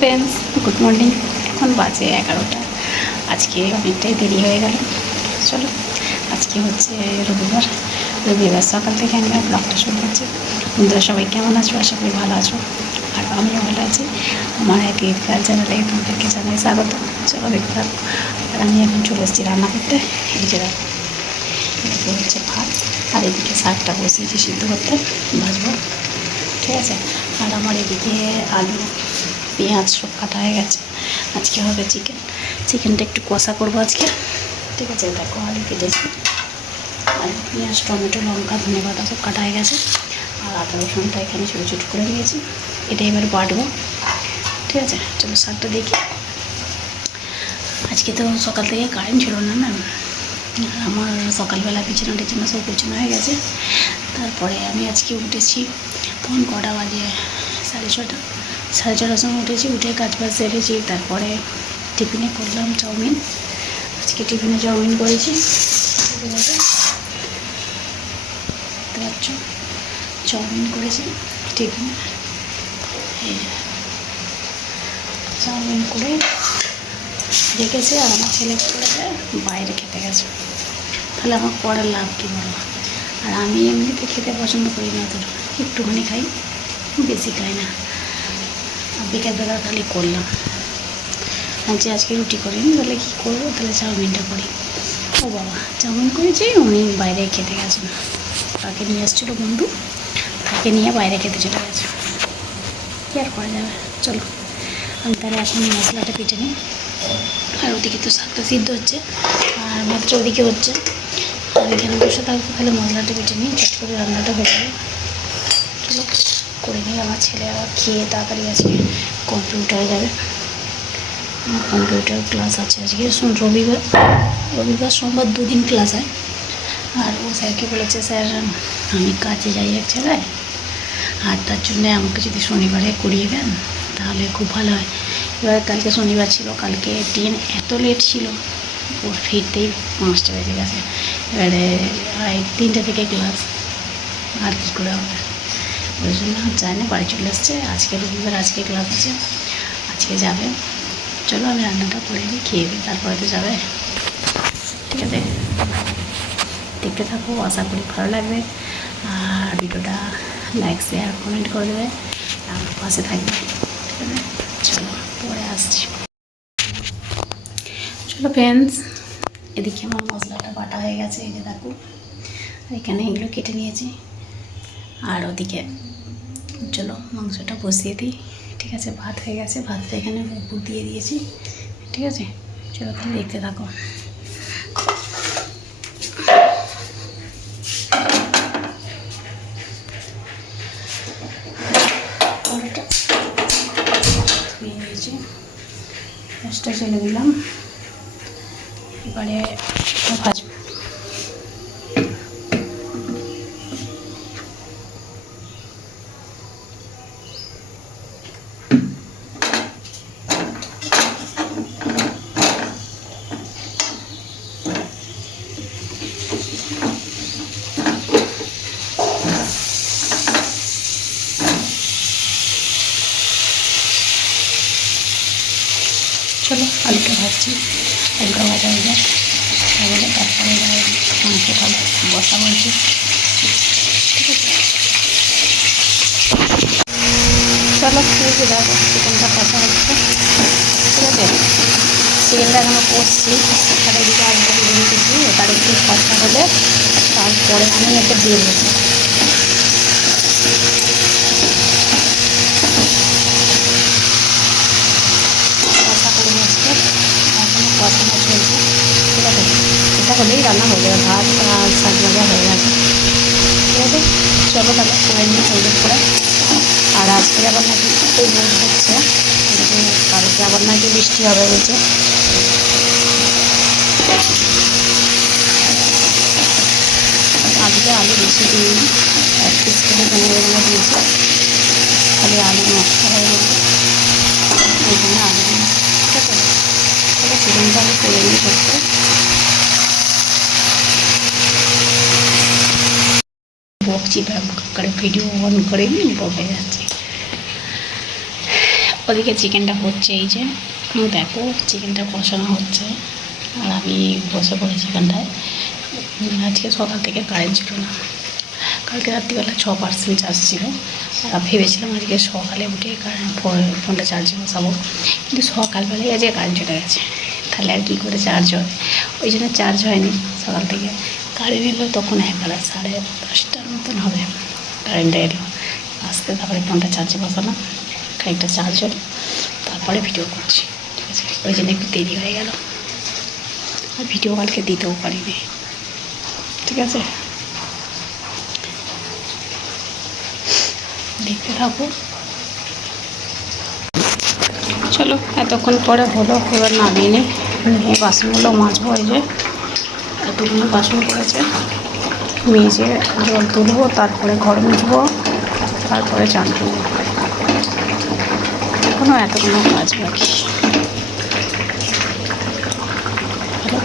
Friends good morning এখন বাজে এগারোটা। আজকে অনেকটাই দেরি হয়ে গেল। চলো, আজকে হচ্ছে রবিবার। রবিবার সকাল থেকে আমি আর ব্লগটা শুরু করছি। বন্ধুরা সবাই কেমন আছো? আশা করি ভালো আছো। আর আমিও ভালো আছি। আমার এক ঈদগাহ চ্যানেলে তোমাদেরকে জানাই স্বাগত। চলো দেখতে আর আমি এখন চলে এসেছি রান্না করতে। এই যে এদিকে হচ্ছে ভাত। আর এদিকে শাকটা বসিয়েছি সিদ্ধ করতে। ভাজবো। ঠিক আছে? আর আমার এদিকে আলু পেঁয়াজ সব কাটা হয়ে গেছে। আজকে হবে চিকেন চিকেনটা একটু কষা করব আজকে। ঠিক আছে, দেখো আলু কেটেছি। আলু পেঁয়াজ, টমেটো, লঙ্কা, ধনে পাতা সব কাটা হয়ে গেছে। আর আদা, রসুনটা এখানে ছোটো ছোটো করে নিয়েছি। এটা এবার বাটবো। ঠিক আছে, চলো শাকটা দেখি। আজকে তো সকাল থেকে কারেন্ট ছিল না ম্যাম আমার সকালবেলা বিছানা টিছানা সব গুছানো হয়ে গেছে। তারপরে আমি আজকে উঠেছি। তখন কটা বাজে? সাড়ে ছটা সাড়ে ছটার সময় উঠেছি, উঠে কাজ বাজ সেরেছি তারপরে টিফিনে করলাম চাউমিন। আজকে টিফিনে চাউমিন করেছি। চাউমিন করেছি, টিফিনে। চাউমিন করে রেখেছে আর আমার ছেলে করেছে? বাইরে খেতে গেছে। তাহলে আমার পড়ার লাভ কী বলো আর আমি এমনিতে খেতে পছন্দ করি না তোর। একটুখানি খাই, বেশি খাই না। বিকেলবেলা খালি করলাম। আজকে আজকে রুটি করিনি, তাহলে কী করব? তাহলে চাউমিনটা করি। ও বাবা, চাউমিন করেছি, উনি বাইরে খেতে গেছেন। তাকে নিয়ে এসেছিল বন্ধু, তাকে নিয়ে বাইরে খেতে চলে গেছে। কী আর করা যাবে? চলো, আমি তাহলে এখন মশলাটা পিটে নিই। আর ওদিকে তো শাকটা সিদ্ধ হচ্ছে, আর ভাতটা ওদিকে হচ্ছে। আর এখানে বসে থাকব, তাহলে মশলাটা বেটে নিই চট করে রান্নাটা চলো করে নিই আমার ছেলে আবার খেয়ে তাড়াতাড়ি আজকে কম্পিউটারে যাবে। আমার কম্পিউটার ক্লাস আছে আজকে রবিবার রবিবার, সোমবার দুদিন ক্লাস হয়। আর ও স্যারকে বলেছে, স্যার, আমি কাজে যাই এক জায়গায়, আর তার জন্যে আমাকে যদি শনিবারে করিয়ে দেন, তাহলে খুব ভালো হয়। এবার কালকে শনিবার ছিল, কালকে ট্রেন এত লেট ছিল ওর ফিরতেই পাঁচটা বেজে গেছে। এবারে তিনটে থেকে ক্লাস আর কী করে হবে? ওই জন্য যায় না, বাড়ি চলে এসছে আজকে রবিবার, আজকে ক্লাস আছে, আজকে যাবে। চলো আমি রান্নাটা করে নিই, খেয়ে দিই তারপরে তো যাবে। ঠিক আছে? দেখতে থাকো, আশা করি ভালো লাগবে। আর ভিডিওটা লাইক শেয়ার কমেন্ট করে দেবে। আমার পাশে থাকবে। ঠিক আছে? চলো, পরে আসছি। চলো ফ্রেন্ডস এদিকে আমার মশলাটা বাটা হয়ে গেছে, এই যে দেখো। এখানে এগুলো কেটে নিয়েছি। আর ওদিকে চলো মাংসটা বসিয়ে দিই। ঠিক আছে, ভাত হয়ে গেছে। ভাতটা এখানে উপর দিয়ে দিয়েছি। ঠিক আছে? চলো তাহলে দেখতে থাকো। গ্যাসটা চলে দিলাম। এবারে ভাজবো। চলো, আলুটা ভাজছি। আলুটা ভাজা হয়ে যাক। তাহলে তারপরে মাংসটা বসা বলছি ঠিক আছে চলো আছে দেখো চিকেনটা কষা হচ্ছে। ঠিক আছে? চিকেনটা এখনও কষছি। আর এদিকে আলুটা দিয়ে এবার একটু কষা হলে তারপরে আমি এটা দিয়ে দেবো কষা করে আজকে এখনও কষানো চলছে ঠিক আছে এটা হলেই রান্না হয়ে যাবে, ভাত আর শাক ভাজা হয়ে গেছে। ঠিক আছে? চলো তাহলে করে নিয়ে হলুদ করে আর আজকে আবার নাকি এই রোদ হচ্ছে কালকে আবার নাকি বৃষ্টি হবে বলছে। আজকে আলু বেশি দিইনি, এক পিস করে পনেরো গুলো দিয়েছি। খালি আলু নষ্ট হয়ে গেছে। ওই জন্য আলু দিয়েছি ঠিক আছে? তাহলে চিকেনটা আমি করে নিই সত্যি বকছি করে ভিডিও অন করে বকে যাচ্ছে। ওদিকে চিকেনটা হচ্ছে এই যে দেখো চিকেনটা কষানো হচ্ছে, আর আমি বসে পড়েছি এখানটায়। আজকে সকাল থেকে কারেন্ট ছিল না। কালকে রাত্রিবেলা ছ পার্সেন্ট চার্জ ছিল। আর ভেবেছিলাম আজকে সকালে উঠে কারেন্ট ফোনটা চার্জে বসাবো। কিন্তু সকালবেলায় আজকে কারেন্ট চলে গেছে। তাহলে আর কী করে চার্জ হয়? ওই জন্য চার্জ হয়নি সকাল থেকে। কারেন্ট এলো তখন একবেলা সাড়ে দশটার মতন হবে। কারেন্টটা এলো। আসতে তারপরে ফোনটা চার্জে বসালাম। খানিকটা চার্জ হলো। তারপরে ভিডিও করছি। ঠিক আছে? ওই জন্য একটু দেরি হয়ে গেল। আর ভিডিও কালকে দিতেও পারিনি। ঠিক আছে? দেখতে থাকো। চলো, এতক্ষণ পরে হলো, এবার নামিয়ে নিই বাসনগুলো মাজবো এই যে। এতগুলো বাসন পড়েছে মেজে জল তুলবো তারপরে ঘর মুছবো, তারপরে চান করব। এখনও এতগুলো কাজ বাকি।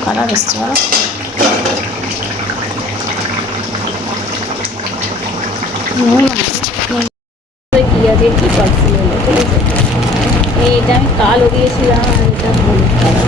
কালার এসছে নুন কি এইটা আমি কালো দিয়েছিলাম, আর এটা এসছে চলো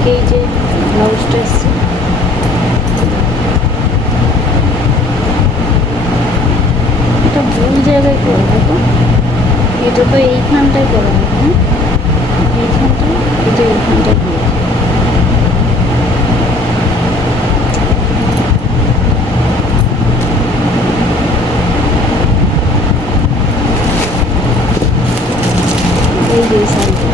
আজকে এই যে ব্লাউজটা এসছে। এটা ভুল জায়গায় করব তো। এটা তো এইখানটায় করে হ্যাঁ? এইখানটায়, এটা এইখানটায় করে এই যে এই শাড়িটা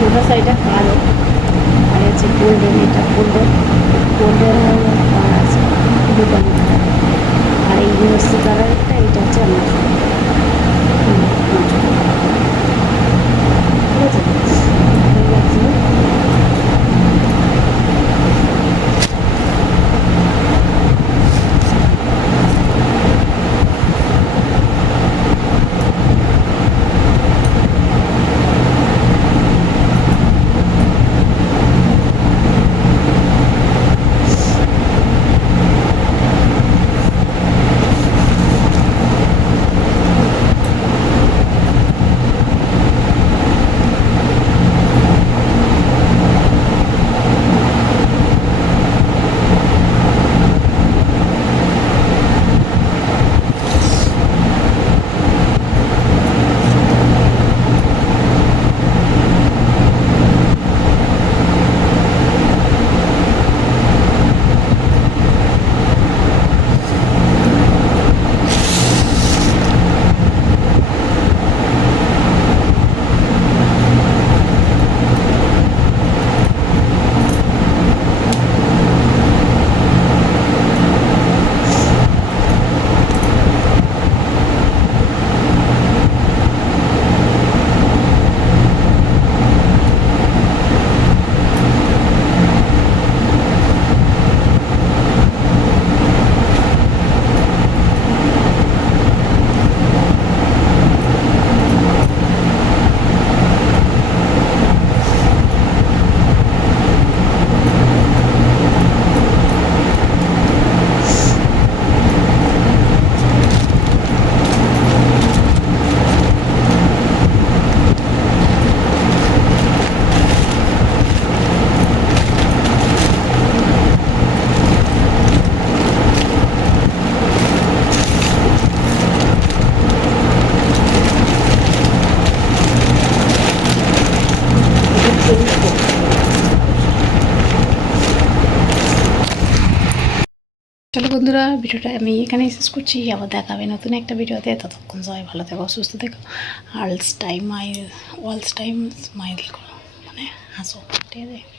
দুটো সাইডে কালো আর হচ্ছে গোল্ডেন গোল্ডেন গোল্ডেন আছে দুটো আর এই কালারটা চলো বন্ধুরা, ভিডিওটা আমি এখানেই শেষ করছি। আবার দেখাবে নতুন একটা ভিডিওতে। ততক্ষণ সবাই ভালো থেকো, সুস্থ থেকো। Always time smile always time smile করো। মানে হাসো, ঠিক আছে?